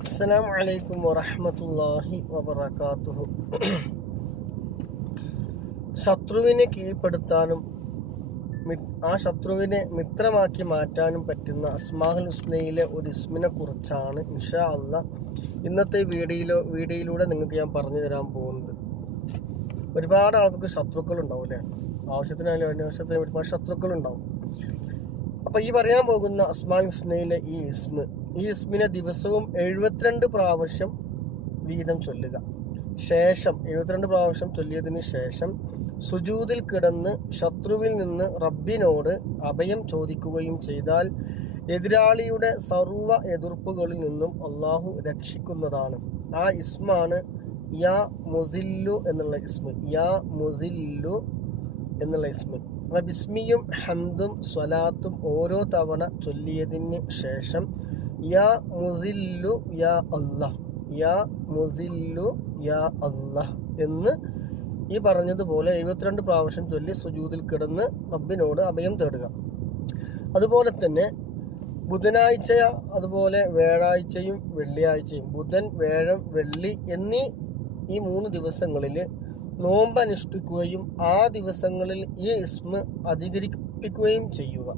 അസ്സലാം വലൈക്കും വറഹമത്തല്ലാഹി വബർക്കാത്തുഹു ശത്രുവിനെ കീഴ്പ്പെടുത്താനും ആ ശത്രുവിനെ മിത്രമാക്കി മാറ്റാനും പറ്റുന്ന അസ്മാഹുൽ ഹുസ്നയിലെ ഒരു ഇസ്മിനെ കുറിച്ചാണ് ഇൻഷാ അല്ല ഇന്നത്തെ വീഡിയോ വീഡിയോയിലൂടെ നിങ്ങൾക്ക് ഞാൻ പറഞ്ഞു തരാൻ പോകുന്നത്. ഒരുപാട് ആൾക്കാർക്ക് ശത്രുക്കൾ ഉണ്ടാവും അല്ലേ? ആവശ്യത്തിനായാലും അന്വേഷണത്തിന് ഒരുപാട് ശത്രുക്കൾ ഉണ്ടാവും അപ്പൊ ഈ പറയാൻ പോകുന്ന അസ്മാൻ ഹുസ്നയിലെ ഈ ഇസ്മ ഈ ഇസ്മിനെ ദിവസവും എഴുപത്തിരണ്ട് പ്രാവശ്യം വീതം ചൊല്ലുക. ശേഷം എഴുപത്തിരണ്ട് പ്രാവശ്യം ചൊല്ലിയതിന് ശേഷം സുജൂതിൽ കിടന്ന് ശത്രുവിൽ നിന്ന് റബ്ബിനോട് അഭയം ചോദിക്കുകയും ചെയ്താൽ എതിരാളിയുടെ സർവ എതിർപ്പുകളിൽ നിന്നും അള്ളാഹു രക്ഷിക്കുന്നതാണ്. ആ ഇസ്മാണ് യാ മുസില്ലു എന്നുള്ള ഇസ്മ യാ മുസില്ലു എന്നുള്ള ഇസ്മ്. ബിസ്മിയും ഹംദും സ്വലാത്തും ഓരോ തവണ ചൊല്ലിയതിന് ശേഷം യാ മുസില്ലു യാ അല്ലാഹ് യാ മുസില്ലു യാ അല്ലാഹ് എന്ന് ഈ പറഞ്ഞതുപോലെ എഴുപത്തിരണ്ട് പ്രാവശ്യം ചൊല്ലി സുജൂതിൽ കിടന്ന് റബ്ബിനോട് അഭയം തേടുക. അതുപോലെ തന്നെ ബുധനാഴ്ച അതുപോലെ വ്യാഴാഴ്ചയും വെള്ളിയാഴ്ചയും ബുധൻ വ്യാഴം വെള്ളി എന്നീ ഈ മൂന്ന് ദിവസങ്ങളിൽ നോമ്പ് അനുഷ്ഠിക്കുകയും ആ ദിവസങ്ങളിൽ ഈ ഇസ്മ അധികരിപ്പിക്കുകയും ചെയ്യുക.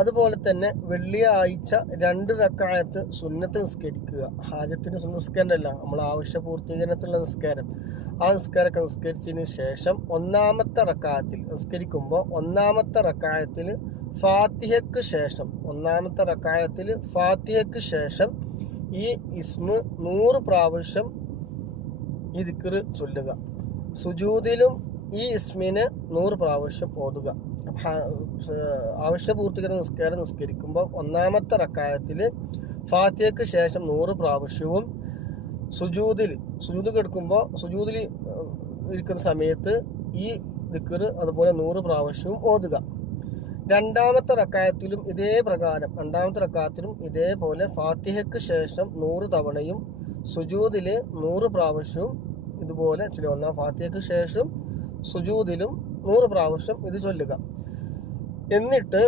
അതുപോലെ തന്നെ വെള്ളിയാഴ്ച രണ്ട് റക്കായത്ത് സുന്നത്ത് നിസ്കരിക്കുക. ഹാജത്തിന് നിസ്കാരമല്ല നമ്മൾ ആവശ്യ പൂർത്തീകരണത്തിലുള്ള നിസ്കാരം. ആ നിസ്കാരമൊക്കെ നിസ്കരിച്ചതിന് ശേഷം ഒന്നാമത്തെ റക്കായത്തിൽ നിസ്കരിക്കുമ്പോൾ ഒന്നാമത്തെ റക്കായത്തിൽ ഫാത്തിഹയ്ക്ക് ശേഷം ഒന്നാമത്തെ റക്കായത്തിൽ ഫാത്തിഹയ്ക്ക് ശേഷം ഈ ഇസ്മ നൂറ് പ്രാവശ്യം ഈ ദിക്കറ് ചൊല്ലുക സുജൂദിലും ഈ ഇസ്മിന് നൂറ് പ്രാവശ്യം ഓതുക. ആവശ്യ പൂർത്തീകരണ നിസ്കാരം നിസ്കരിക്കുമ്പോൾ ഒന്നാമത്തെ റക്കായത്തിൽ ഫാത്തിയക്ക് ശേഷം നൂറ് പ്രാവശ്യവും സുജൂതിൽ സുജൂത് കിടക്കുമ്പോൾ സുജൂതിൽ ഇരിക്കുന്ന സമയത്ത് ഈ ദിക്കറ് അതുപോലെ നൂറ് പ്രാവശ്യവും ഓതുക. രണ്ടാമത്തെ റക്കായത്തിലും ഇതേ പ്രകാരം രണ്ടാമത്തെ റക്കായത്തിലും ഇതേപോലെ ഫാത്തിഹയ്ക്ക് ശേഷം നൂറ് തവണയും സുജൂതിൽ നൂറ് പ്രാവശ്യവും ഇതുപോലെ ചൊല്ലുക ഒന്നാം ഫാത്തിയക്ക് ശേഷം സുജൂദിലും നൂറ് പ്രാവശ്യം ഇത് ചൊല്ലുക. എന്നിട്ട്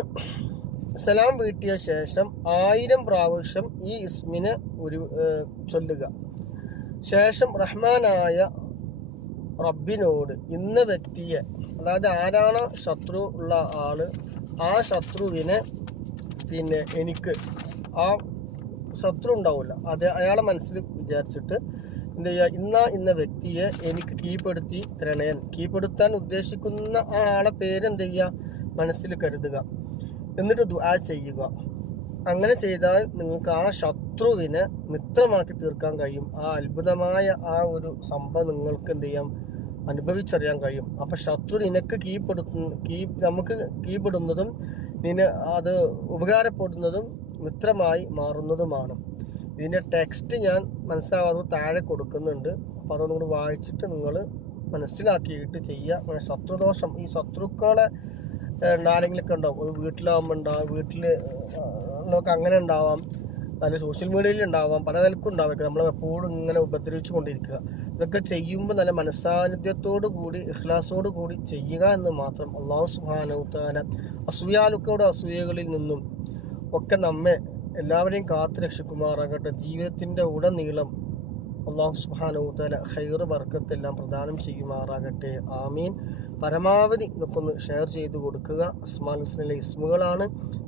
സലാം വീട്ടിയ ശേഷം ആയിരം പ്രാവശ്യം ഈ ഇസ്മിനെ ഒരു ചൊല്ലുക. ശേഷം റഹ്മാനായ റബ്ബിനോട് ഇന്ന വ്യക്തിയെ അതായത് ആരാണ് ശത്രു ഉള്ള ആൾ ആ ശത്രുവിനെ പിന്നെ എനിക്ക് ആ ശത്രു ഉണ്ടാവില്ല അത് അയാളെ മനസ്സിൽ വിചാരിച്ചിട്ട് എന്ത് ചെയ്യുക ഇന്ന ഇന്ന വ്യക്തിയെ എനിക്ക് കീഴ്പ്പെടുത്തി തരണേൻ കീഴ്പ്പെടുത്താൻ ഉദ്ദേശിക്കുന്ന ആ ആളെ പേര് എന്ത് ചെയ്യുക മനസ്സിൽ കരുതുക. എന്നിട്ട് ദുആ ചെയ്യുക. അങ്ങനെ ചെയ്താൽ നിങ്ങൾക്ക് ആ ശത്രുവിനെ മിത്രമാക്കി തീർക്കാൻ കഴിയും. ആ അത്ഭുതമായ ആ ഒരു സംഭവം നിങ്ങൾക്ക് എന്ത് ചെയ്യാം? അനുഭവിച്ചറിയാൻ കഴിയും. അപ്പൊ ശത്രു നിനക്ക് കീഴ്പ്പെടുത്തുന്ന കീ നമുക്ക് കീഴ്പ്പെടുന്നതും നിന അത് ഉപകാരപ്പെടുന്നതും മിത്രമായി മാറുന്നതുമാണ്. ഇതിന്റെ ടെക്സ്റ്റ് ഞാൻ മനസ്സിലാവാതെ താഴെ കൊടുക്കുന്നുണ്ട്. അപ്പോൾ അതൊന്നും കൂടി വായിച്ചിട്ട് നിങ്ങൾ മനസ്സിലാക്കിയിട്ട് ചെയ്യുക. അങ്ങനെ ശത്രുദോഷം ഈ ശത്രുക്കളെ ഉണ്ടാരെങ്കിലൊക്കെ ഉണ്ടാവും. അത് വീട്ടിലാവുമ്പോൾ ഉണ്ടാവും വീട്ടിൽ നമുക്ക് അങ്ങനെ ഉണ്ടാവാം. നല്ല സോഷ്യൽ മീഡിയയിൽ ഉണ്ടാവാം പല നിലക്കും ഉണ്ടാവും. നമ്മൾ എപ്പോഴും ഇങ്ങനെ ഉപദ്രവിച്ചു കൊണ്ടിരിക്കുക. ഇതൊക്കെ ചെയ്യുമ്പോൾ നല്ല മനസ്സാന്നിധ്യത്തോടു കൂടി ഇഹ്ലാസോടു കൂടി ചെയ്യുക എന്ന് മാത്രം അള്ളാഹു സുഹാനൗത്താന അസൂയാലുക്കളുടെ അസൂയകളിൽ നിന്നും ഒക്കെ നമ്മെ എല്ലാവരെയും കാത്തു രക്ഷിക്കുമാറാകട്ടെ. ജീവിതത്തിന്റെ ഉടനീളം അള്ളാഹു സുബാനവുത്തല ഹൈർ വർക്കത്തെല്ലാം പ്രദാനം ചെയ്യുമാറാകട്ടെ. ആമീൻ. പരമാവധി ഇതൊക്കെ ഒന്ന് ഷെയർ ചെയ്ത് കൊടുക്കുക. അസ്മാൻ ഹുസ്നിലെ ഇസ്മുകളാണ്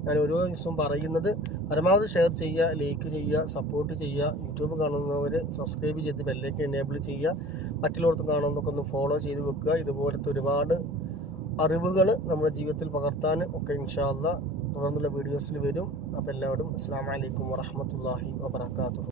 ഞാൻ ഓരോ ദിവസവും പറയുന്നത്. പരമാവധി ഷെയർ ചെയ്യുക ലൈക്ക് ചെയ്യുക സപ്പോർട്ട് ചെയ്യുക. യൂട്യൂബ് കാണുന്നവർ സബ്സ്ക്രൈബ് ചെയ്ത് ബെല്ലേക്ക് എനേബിൾ ചെയ്യുക. മറ്റുള്ളവർക്ക് കാണുന്നതൊക്കെ ഒന്ന് ഫോളോ ചെയ്ത് വെക്കുക. ഇതുപോലത്തെ ഒരുപാട് അറിവുകൾ നമ്മുടെ ജീവിതത്തിൽ പകർത്താൻ ഒക്കെ ഇൻഷാല്ല തുടർന്നുള്ള വീഡിയോസിൽ വരും. അപ്പോൾ എല്ലാവരും അസ്സാം വലൈക്കും വറഹമത്തല്ലാഹി വാബർക്കാത്തു